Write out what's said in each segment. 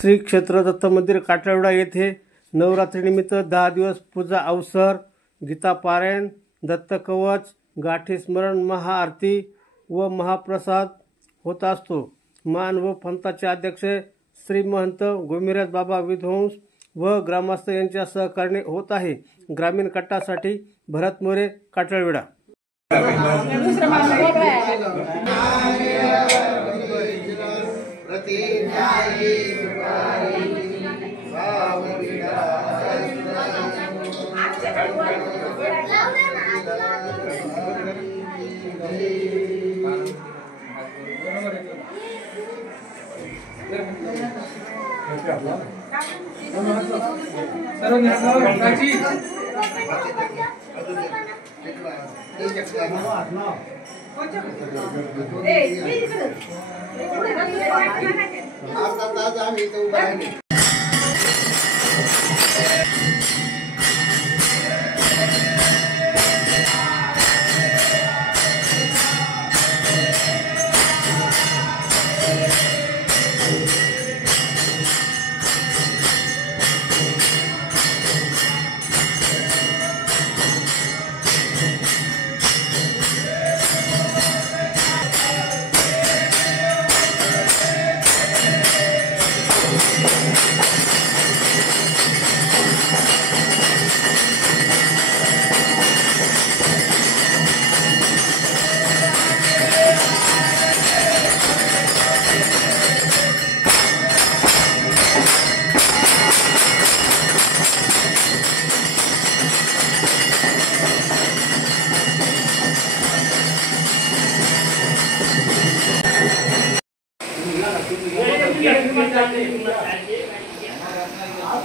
श्री क्षेत्र दत्त मंदिर काटळविडा येथे नवरात्रीनिमित्त 10 दिवस पूजा अवसर, गीता पारायण, दत्त कवच, गाठी स्मरण, महाआरती व महाप्रसाद होत असतो। मान व पंथाचे अध्यक्ष श्री महंत गोमिराज बाबा विध्वंस व ग्रामस्थ यांच्या सहकार्याने होत आहे। ग्रामीण कट्टासाठी भरत मोरे, काटळविडा।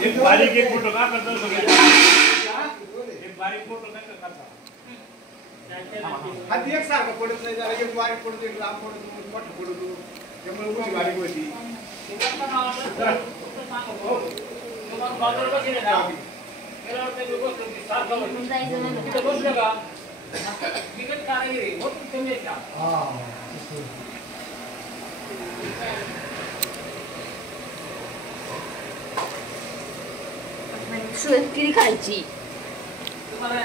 एक बारीक एक फोटो का करतो सगळे एक बारीक फोटो का करता हाती एक सारखा पडत नाही जरा एक बारीक पडतो एक लांब पडतो मोठा पडतो त्यामुळे उंची बारीक होती तुम्हाला बाजार कशी नाही आम्ही गेला होता मी बसलो की सारखा होतो बसलो का विकत कारागिरी होत तुम्ही का किती खायची तुम्हाला